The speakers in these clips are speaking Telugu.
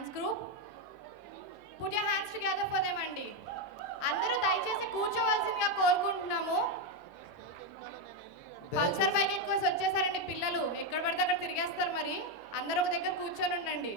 Dance group. Put your hands together for them అండి. అందరూ దయచేసి కూర్చోవలసిందిగా కోరుకుంటున్నాము. పల్సర్ బైక్ ఎక్కువ వచ్చేసారండి పిల్లలు, ఎక్కడ పడితే అక్కడ తిరిగేస్తారు. మరి అందరూ ఒక దగ్గర కూర్చొని ఉండండి.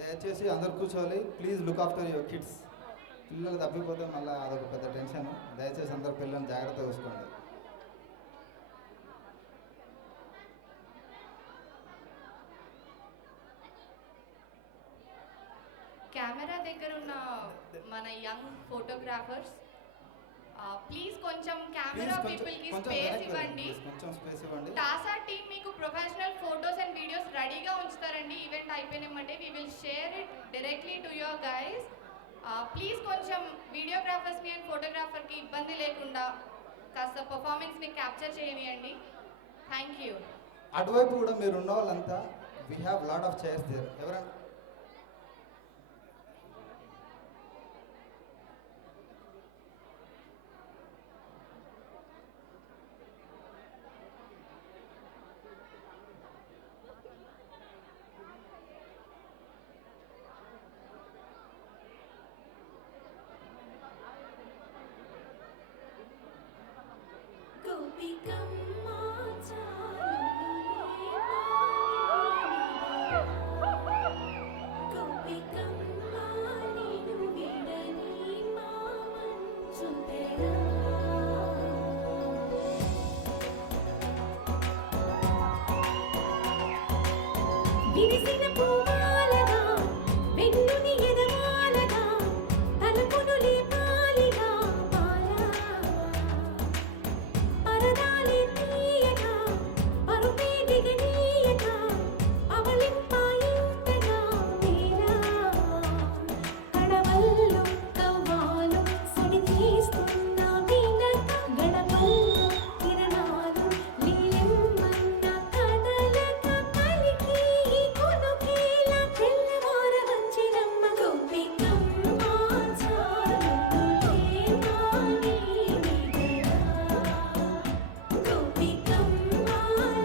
దయచేసి అందరు కూర్చోవాలి. Please look after your kids. పిల్లలు తప్పిపోతే మళ్ళీ అదొక పెద్ద టెన్షన్. దయచేసి అందరు పిల్లల్ని జాగ్రత్తగా చూసుకోండి. కెమెరా దగ్గర ఉన్న మన యంగ్ ఫోటోగ్రాఫర్స్ ప్లీజ్ కొంచెం కెమెరా పీపుల్ కి స్పేస్ ఇవ్వండి. టాసా టీమ్ మీకు ప్రొఫెషనల్ ఫోటోస్ అండ్ వీడియోస్ రెడీగా ఉంచుతారండి. ఈవెంట్ అయిపోయినమంటే we will share it directly to your guys. Please కొంచెం వీడియోగ్రాఫర్స్ని అండ్ ఫోటోగ్రాఫర్కి ఇబ్బంది లేకుండా కాస్త పర్ఫార్మెన్స్ని క్యాప్చర్ చేయనియండి. Thank you. అటువైపు కూడా మీరు ఉన్న వాళ్ళంతా we have lot of chairs there. ఎవరైనా విరిసిన పూమాలగా వెన్నుని ఎదవాలగా తలపును లేపాలిగా పాలా పరదాలి తీయగా పరుపే దిగనీయగా అవలింపాయింతగా నేలా కడవల్లో కవ్వాలు సడి తీస్తున్న వీణత గడపల్లో కిరణాలు లీలెమ్మన్న కదలక కలికి కొనుకేలా తెల్లవార వంచినమ్మ గోపికమ్మ చాలులే మాని విడరా గోపికమ్మ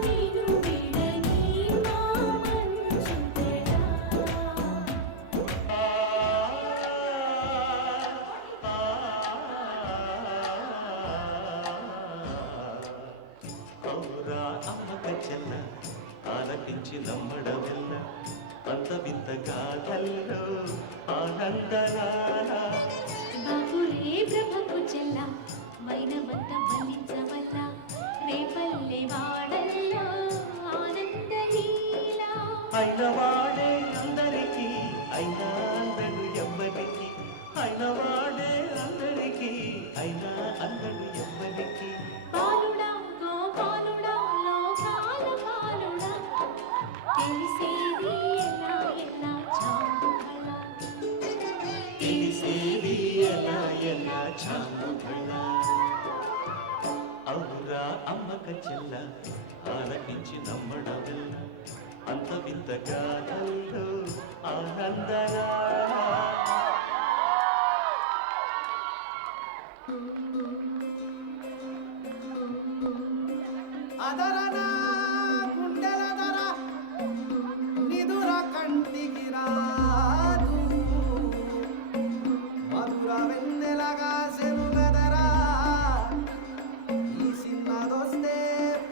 నిన్ను విడని మా మంచుతెరా ఔరా అమ్మక చెల్ల ఆలకించి నమ్మడమెల్ల అంత వింత గాథల్లో ఆనందరాల బాపురే ప్రభకు చెల్ల మైనమంత బలించవల్ల రేపల్లె వాడల్లో ఆనందలీలా అయిన వాడే అందరికీ అయినా అందడు ఎవ్వరికి అయిన వాడే అందరికీ అయినా అందడు ఎవ్వరికి బాలుడా గోపాలుడా లోకాల బాలుడా తెలిసేది ఎలా ఎలా చాంబుల తెలిసేది ఎలా ఎలా చాముగళ ఔరా అమ్మక చెల్ల ఆలకించి నమ్మడమెల్ల అంత వింత గాథల్లో ఆనందరాల అదరనా గుండెల దర నిదుర కంటికి రాదు మధుర వెన్నెలగా సెరుగదరా ఈ సిన్నదొస్తే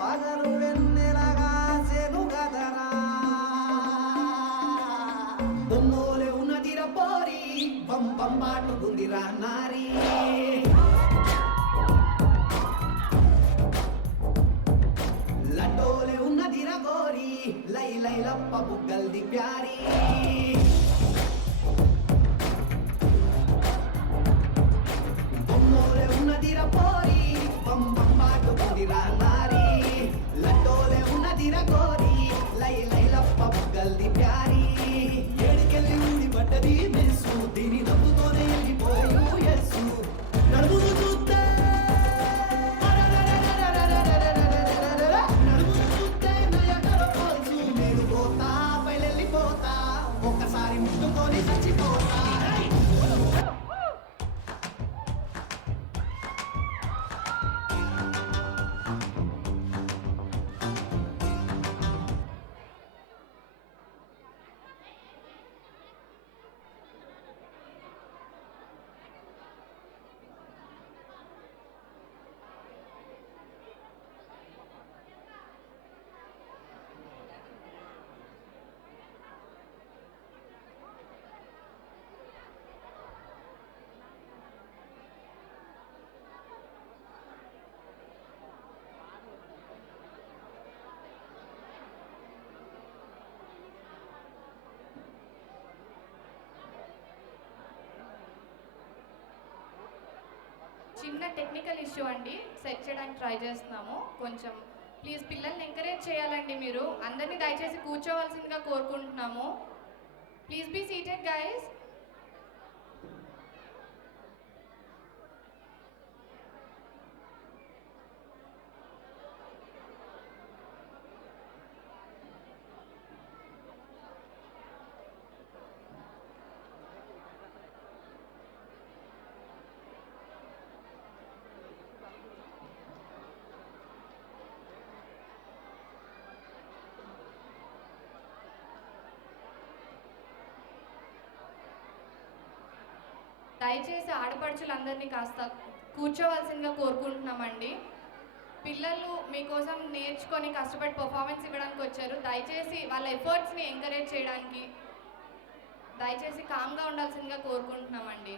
పగలు వెన్నెలగా సెరుగదరా దొన్నోలే ఉన్నదిర పోరి పంపం బాటుకుందిరా నారీ లడ్డోలే ఉన్నదిర గోరి లై లై లప్ప బుగ్గల్ది ప్యారీ బొమ్మోలే ఉన్నదిర పోరి పంపం బాటుకుందిరా నారీ లడ్డోలే ఉన్నదిర గోరి లై లై లప్ప బుగ్గల్ది ప్యారీ ఏడికెళ్ళి ఉంది పడ్డది మెస్సు దీని నవ్వుతోనే వెళ్ళిపోయు ఎస్సు నడుమును చూస్తే నడుమును చూస్తే నయగర పోల్సు నేను పోతా పైలెళ్ళిపోతా ఒక్కసారి ముట్టుకొని చచ్చిపోతా చిన్న టెక్నికల్ ఇష్యూ అండి, సెట్ చేయడానికి ట్రై చేస్తున్నాము. కొంచెం ప్లీజ్ పిల్లల్ని ఎంకరేజ్ చేయాలండి. మీరు అందరినీ దయచేసి కూర్చోవలసిందిగా కోరుకుంటున్నాము. Please be seated guys. దయచేసి ఆడపడుచులందరినీ కాస్త కూర్చోవలసిందిగా కోరుకుంటున్నామండి. పిల్లలు మీకోసం నేర్చుకొని కష్టపడి పర్ఫార్మెన్స్ ఇవ్వడానికి వచ్చారు. దయచేసి వాళ్ళ ఎఫర్ట్స్ని ఎంకరేజ్ చేయడానికి దయచేసి కామ్గా ఉండాల్సిందిగా కోరుకుంటున్నామండి.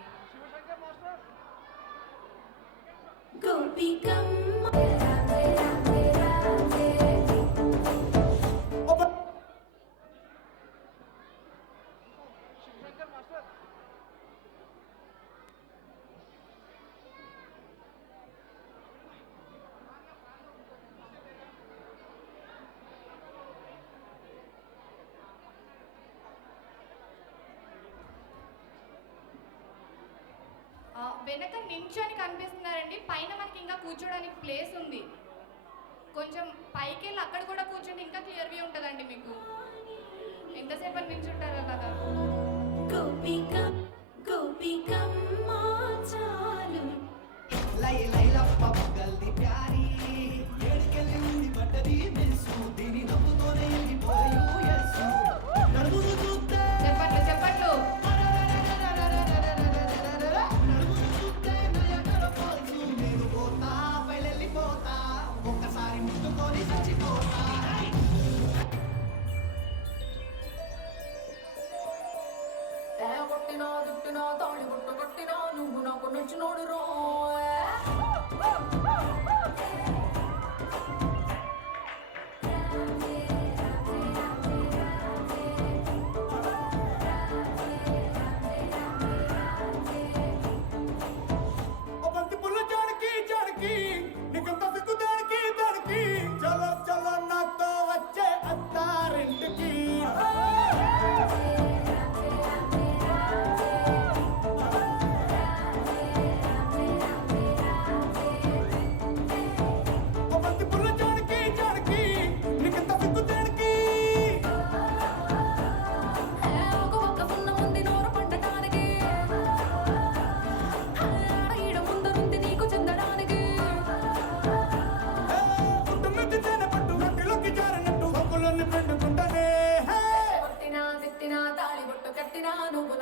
వెనక నించొని కనిపిస్తున్నారండి. పైన మనకి ఇంకా కూర్చోడానికి ప్లేస్ ఉంది. కొంచెం పైకి వెళ్ళి అక్కడ కూడా కూర్చొని ఇంకా క్లియర్ వ్యూ ఉంటుందండి మీకు. ఎంతసేపు అని నించుంటారు అలాగా. లై లైలప్ప బుగ్గల్ది ప్యారీ ఏడికెళ్ళి ఉండి పడ్డది మిస్సు దీని నవ్వుతోనే వెళ్ళిపోయు ఎస్సు నడుమును చూస్తే చెప్పట్లు చెప్పట్లు నడుమును చూస్తే నయగర పోల్సు నేను పోతా పైలెళ్ళిపోతా ఒక్కసారి ముట్టుకొని చచ్చిపోతా కొట్టినా దుట్టినా తాళి బుట్ట కొట్టినా నువ్వు నాకు నచ్చినోడు రో నువ్వు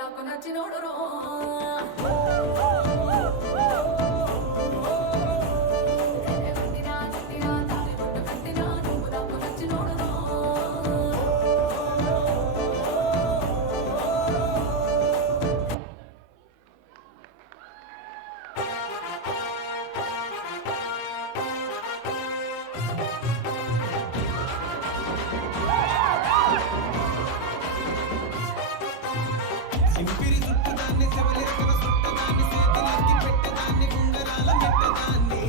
నాకు నచ్చినోడు రో సింపిరి చుట్టదాన్ని శివలింగన చుట్టదాన్ని చేతులకి పెట్టదాన్ని ఉంగరాల పెట్టదాన్ని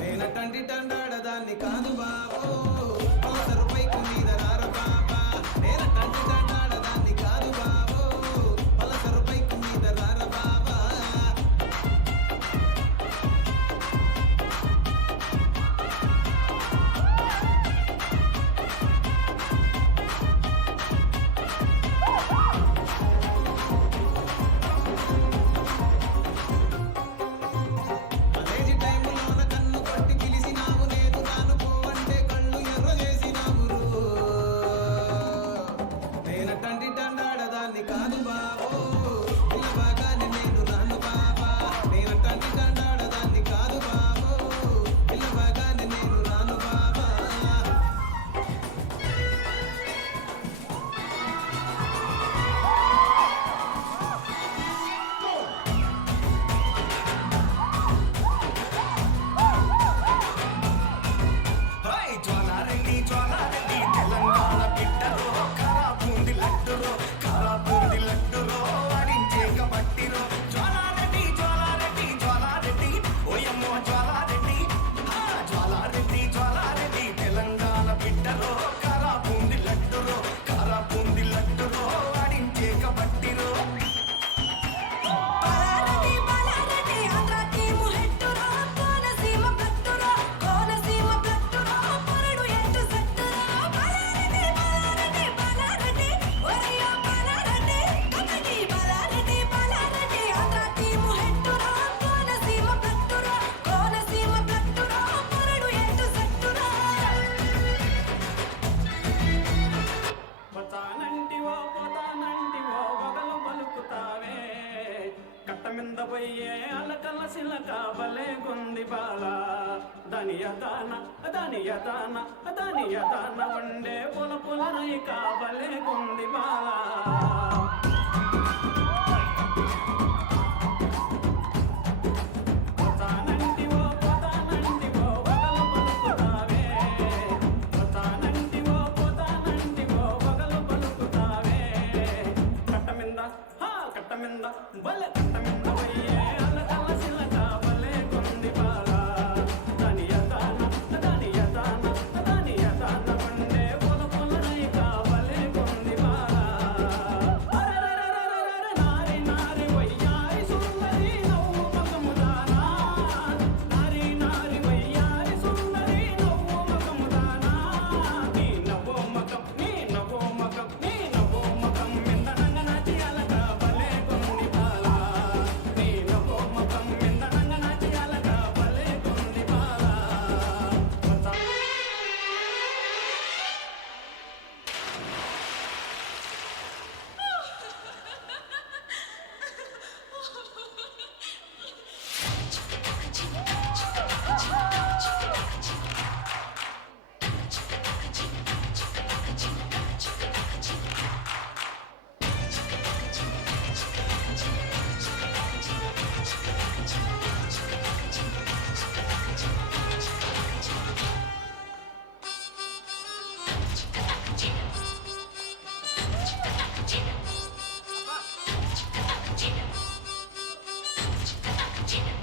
నేనటండి దండాడదాన్ని కాదు బాబో పలసరుపై మీద రార బాబా నేనటండి దండాడదాన్ని కాదు బాబో పలసరుపై మీద రార బాబా కాదు బాబో పిల్లబాగానే నేను రాను బాబా నేనంటాన్ని దండాడదాన్ని కాదు బాబో పిల్లబాగానే నేను రాను బాబా జ్వాలారెడ్డి తెలంగాణ బిడ్డరో ఖరాబ్ ఉంది లడ్డురో ఖరాబ్ ఉంది లడ్డు దాని యదాన దాని యదాన దాని యదాన వండే పొల పొలనై కావలే కొంది బాలా భలే కట్టమింద వయ్యే అల అల సిలక భలే కొంది బాలా దాని యదాన దాని యదాన దాని యదాన వండే పొల పొలనై కావలే కొంది బాలా అరెరెరెరెరెరె నారి నారి వయ్యారి సుందరి నవ్వు మగముదానా నారి నారి వయ్యారి సుందరి నవ్వు మగముదానా నీ నవ్వు మగం నీ నవ్వు మగం నీ నవ్వు మగం మిందనంగ నాచి అలక భలే కొంది బాలా నీ నవ్వు మగం మిందనంగ నాచి అలక భలే కొంది బాలా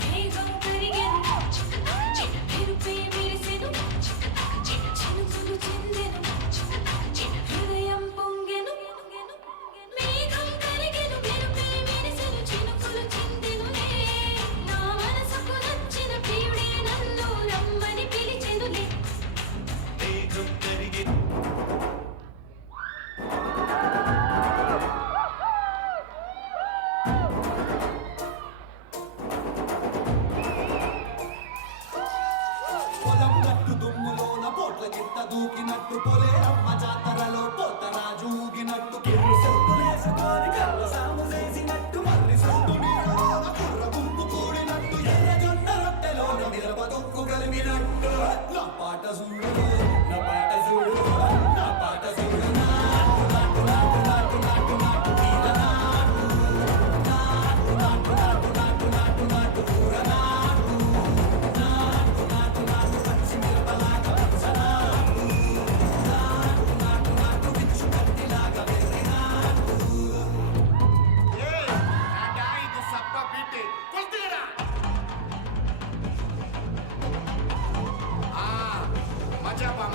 మేఘం కరిగెను మెరుపే మెరిసెను చినుకులు చిందెను హృదయం పొంగెను మేఘం కరిగెను మెరుపే మెరిసెను చినుకులు చిందెనులే నా మనసుకు నచ్చిన ప్రియుడే నన్ను రమ్మని పిలిచెనులే మేఘం కరిగి పొలం గట్టు దుమ్ములోన పోట్ల గిట్ట దూకినట్టు పొలేరమ్మ జాతరలో పోతరాజు ఊగినట్టు కిర్రు సెప్పులేసుకొని కర్ర సాము చేసినట్టు మర్రి సొందు నీళ్ళలోన కుర్ర గుంపు కూడినట్టు ఎర్ర జొన్న రొట్టెలోన మిరప తొక్కు కలిమినట్టు నా పాట చూడు నా పాట చూడు నా పాట చూడు నాటు నాటు నాటు నాటు నాటు నాటు నీల నాటు నాటు నాటు నాటు నాటు నాటు నాటు కూర నాటు నాటు నాటు నాటు పచ్చి మిరపలాగా పచ్చ నాటు నాటు నాటు నాటు విచ్చు కత్తిలాగా వెర్రి నాటు ಇದು ಸಪ್ಪ ಬಿಟ್ಟಿ ಕೊಡ್ತೀರಾ ಆ ಮಜಾ ಬಾ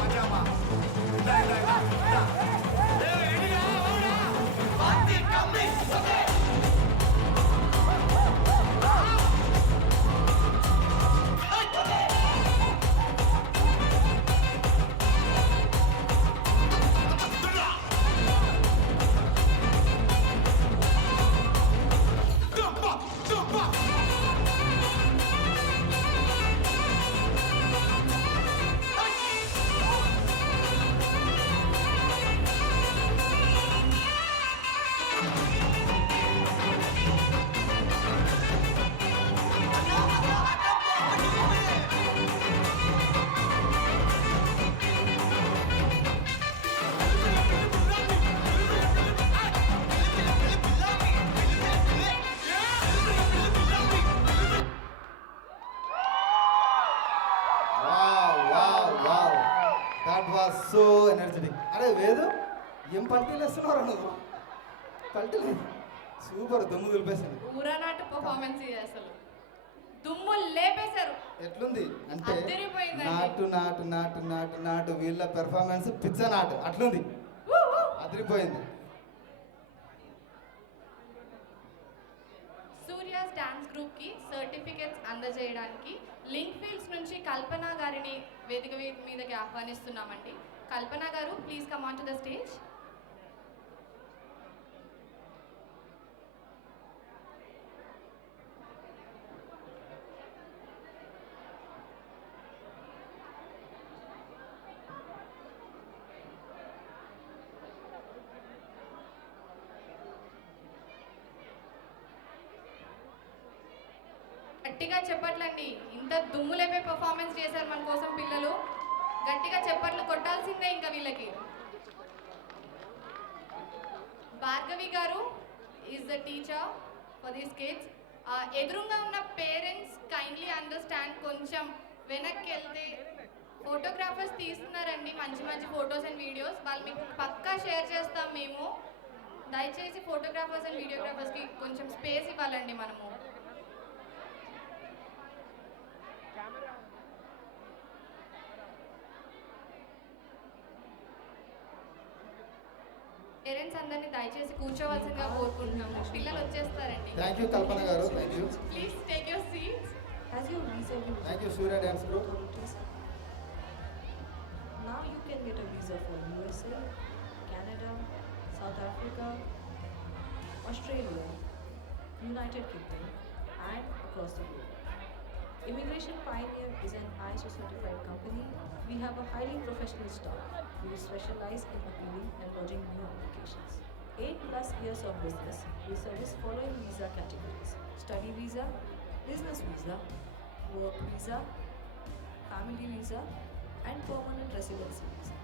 సో ఎనర్జెటిక్. అరే వేదు ఏం పల్టీలు వేస్తున్నావు నువ్వు? పల్టీలు సూపర్, దుమ్ము దులిపేసింది. ఊరనాటు పర్ఫార్మెన్స్ ఇది అసలు దుమ్ము లేపేశారు. ఎట్లుంది అంటే అదిరిపోయిందండి. నాటు నాటు నాటు నాటు నాటు వీళ్ళ పెర్ఫార్మెన్స్ పిచ్చ నాటు అట్లుంది, అదిరిపోయింది. సూర్యాస్ డాన్స్ గ్రూప్ కి సర్టిఫికెట్స్ అందజేయడానికి లింక్ ఫీల్డ్స్ నుంచి కల్పన గారిని వేదిక మీదకి ఆహ్వానిస్తున్నామండి. కల్పన గారు, please come on to the stage. గట్టిగా చెప్పట్లండి. ఇంత దుమ్ములేపే పర్ఫార్మెన్స్ చేశారు మన కోసం పిల్లలు. గట్టిగా చెప్పట్లు కొట్టాల్సిందే ఇంకా వీళ్ళకి. భార్గవి గారు is the teacher for these kids. ఎదురుగా ఉన్న పేరెంట్స్ కైండ్లీ అండర్స్టాండ్, కొంచెం వెనక్కి వెళ్తే ఫోటోగ్రాఫర్స్ తీస్తున్నారండి మంచి మంచి ఫొటోస్ అండ్ వీడియోస్. వాళ్ళు మీకు పక్కా షేర్ చేస్తాం మేము. దయచేసి ఫోటోగ్రాఫర్స్ అండ్ వీడియోగ్రాఫర్స్కి కొంచెం స్పేస్ ఇవ్వాలండి మనము. పేరెంట్స్ అందరినీ దయచేసి కూర్చోవలసిందిగా కోరుకుంటున్నాము. పిల్లలు వచ్చేస్తారండి. థ్యాంక్ యూ కల్పన గారు, thank you. Please take your seats. As your visa will thank you Surya dance group. authorities, now you can get a visa for USA, Canada, South Africa, Australia, United Kingdom, and across the globe. Immigration Pioneer is an ISO certified company. We have a highly professional staff who specialize in appealing and lodging new applications. 8+ years of business, we service following visa categories: study visa, business visa, work visa, family visa, and permanent residency visa.